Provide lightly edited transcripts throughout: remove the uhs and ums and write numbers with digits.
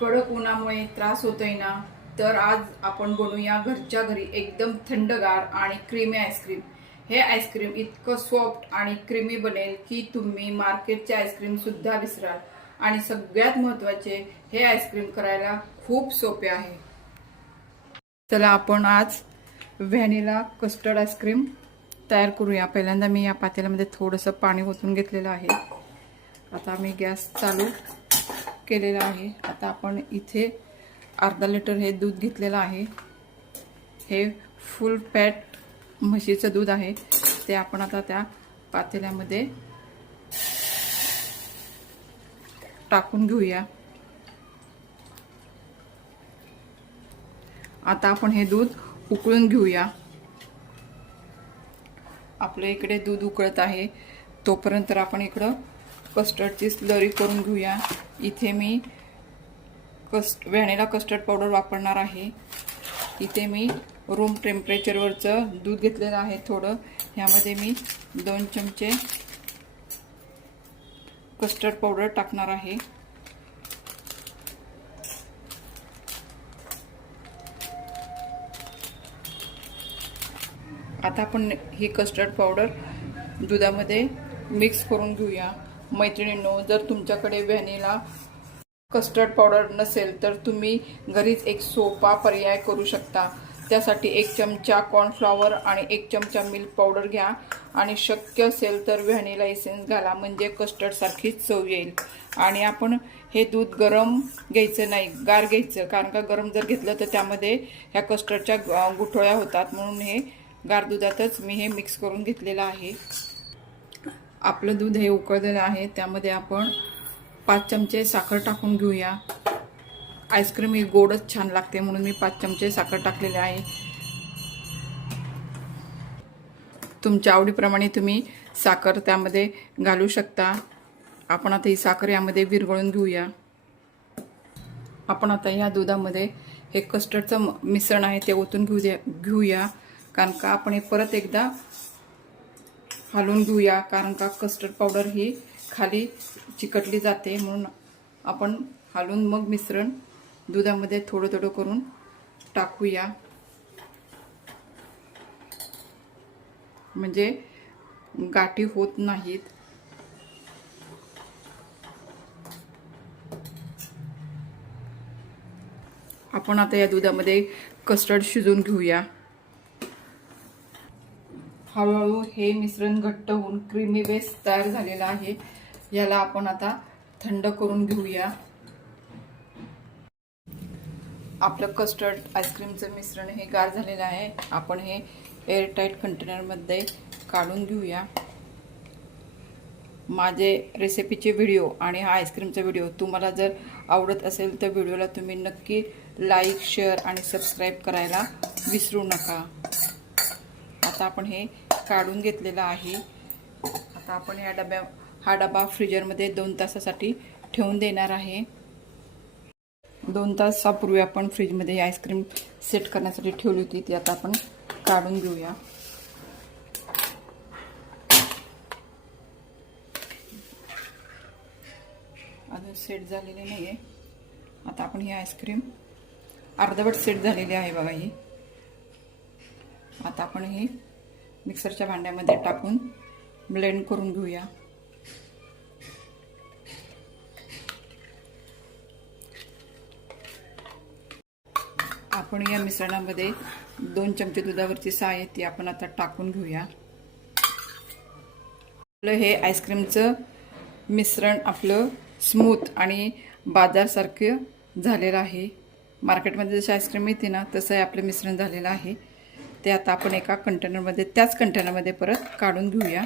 कडक उन्हामुळे त्रास होतोय ना, तर आज आपण बनवूया घरच्या घरी एकदम थंडगार आणि क्रीमी आईस्क्रीम। हे आईस्क्रीम इतकं सॉफ्ट आणि क्रीमी बनेल की तुम्ही मार्केटचे आईस्क्रीम सुद्धा विसराल। आणि सगळ्यात महत्त्वाचे, हे आईस्क्रीम करायला खूप सोपे आहे। चला आपण आज व्हॅनिला कस्टर्ड आईस्क्रीम तयार करूया। पहिल्यांदा मी या पातेल्यामध्ये थोडंसं पाणी ओतून घेतलेलं आहे। आता मी गॅस चालू केलेला आहे। आता आपण इथे अर्धा लिटर हे दूध घेतलेलं आहे। हे फुल फॅट म्हशीचं दूध आहे। ते आपण आता त्या पातेल्यामध्ये टाकून घेऊया। आता आपण हे दूध उकळून घेऊया। आपल्या इकडे दूध उकळत आहे, तोपर्यंत आपण इकडं कस्टर्डची स्लरी करून घेऊया। इथे मी व्हॅनिला कस्टर्ड पावडर वापरणार आहे। इथे मी रूम टेम्परेचरवरचं दूध घेतलेलं आहे थोडं। ह्यामध्ये मी 2 चमचे कस्टर्ड पावडर टाकणार आहे। आता आपण ही कस्टर्ड पावडर दुधामध्ये मिक्स करून घेऊया। मैत्रिणींनो, जर तुमच्याकडे व्हॅनिला कस्टर्ड पावडर नसेल तर तुम्ही घरीच एक सोपा पर्याय करू शकता। त्यासाठी 1 चमचा कॉर्नफ्लॉवर आणि 1 चमचा मिल्क पावडर घ्या आणि शक्य असेल तर व्हॅनिला एसेन्स घाला, म्हणजे कस्टर्ड सारखीच चव येईल। आणि आपण हे दूध गरम घ्यायचं नाही, गार घ्यायचं, कारण का गरम जर घेतलं तर त्यामध्ये ह्या कस्टर्डच्या गुठळ्या होतात। म्हणून हे गार दुधातच मी हे मिक्स करून घेतलेलं आहे। आपलं दूध हे उकळलेलं आहे, त्यामध्ये आपण 5 चमचे साखर टाकून घेऊया। आईस्क्रीम ही गोडच छान लागते, म्हणून मी 5 चमचे साखर टाकलेले आहे। तुमच्या आवडीप्रमाणे तुम्ही साखर त्यामध्ये घालू शकता। आपण आता ही साखर यामध्ये विरघळून घेऊया। आपण आता या दुधामध्ये हे कस्टर्डचं मिश्रण आहे ते ओतून घेऊया, कारण का आपण हे परत एकदा हलवून घेऊया, कारण का कस्टर्ड पावडर ही खाली चिकटली जाते। म्हणून आपण हलवून मग मिश्रण दुधामध्ये थोडं थोडं करून टाकूया, म्हणजे गाठी होत नाहीत। आपण आता या दुधामध्ये कस्टर्ड शिजवून घेऊया। हळूहळू हे मिश्रण घट्ट होऊन क्रीमी बेस तयार झालेला आहे। याला आपण आता थंड करून घेऊया। आपलं कस्टर्ड आईस्क्रीमचं मिश्रण हे गार झालेलं आहे। आपण हे एअरटाईट कंटेनरमध्ये काढून घेऊया। माझे रेसिपीचे व्हिडिओ आणि हा आईस्क्रीमचा व्हिडिओ तुम्हाला जर आवडत असेल तर व्हिडिओला तुम्ही नक्की लाईक, शेअर आणि सबस्क्राईब करायला विसरू नका। आता आपण हे काढून घेतलेलं आहे। आता आपण हा डबा फ्रीजरमध्ये 2 तासासाठी ठेवून देणार आहे। 2 तासापूर्वी आपण फ्रीजमध्ये ही आईस्क्रीम सेट करण्यासाठी ठेवली होती, ती आता आपण काढून घेऊया। अजून सेट झालेली नाही आहे। आता आपण ही आईस्क्रीम अर्धवट सेट झालेली आहे बघा ही। आता आपण ही मिक्सरच्या भांड्यामध्ये टाकून ब्लेंड करून घेऊया। आपण या मिश्रणामध्ये 2 चमचे दुधावरची साय आहे ती आपण आता टाकून घेऊया। आपलं हे आईस्क्रीमचं मिश्रण आपलं स्मूथ आणि बाजारसारखं झालेलं आहे। मार्केटमध्ये जशी आईस्क्रीम मिळते ना, तसं हे आपलं मिश्रण झालेलं आहे। ते आता आपण एका कंटेनरमध्ये, त्याच कंटेनरमध्ये परत काढून घेऊया।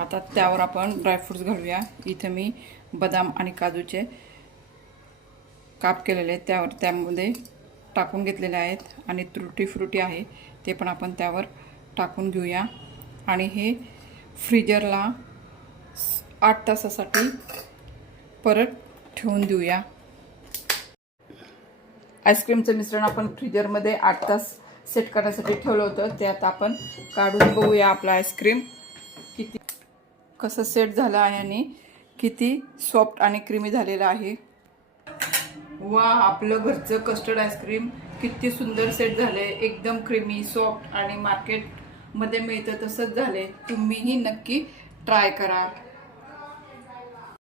आता त्यावर आपण ड्रायफ्रूट्स घालूया। इथे मी बदाम आणि काजूचे काप केलेले त्यामध्ये टाकून घेतलेले आहेत, आणि तुटी फ्रुटी आहे ते पण आपण त्यावर टाकून घेऊया। आणि हे फ्रीजरला 8 तासासाठी परत ठेवून देऊया। आईस्क्रीमचं मिश्रण आपण फ्रीजरमध्ये 8 तास सेट करण्यासाठी ठेवलं होतं, ते आता आपण काढून बघूया आपलं आईस्क्रीम कसं सेट झालं आहे आणि किती सॉफ्ट आणि क्रीमी झालेलं आहे। वा, आपलं घरचं कस्टर्ड आईस्क्रीम किती सुंदर सेट झाले, एकदम क्रीमी सॉफ्ट आणि मार्केटमध्ये मिळतं तसंच झाले। तुम्हीही नक्की ट्राय करा।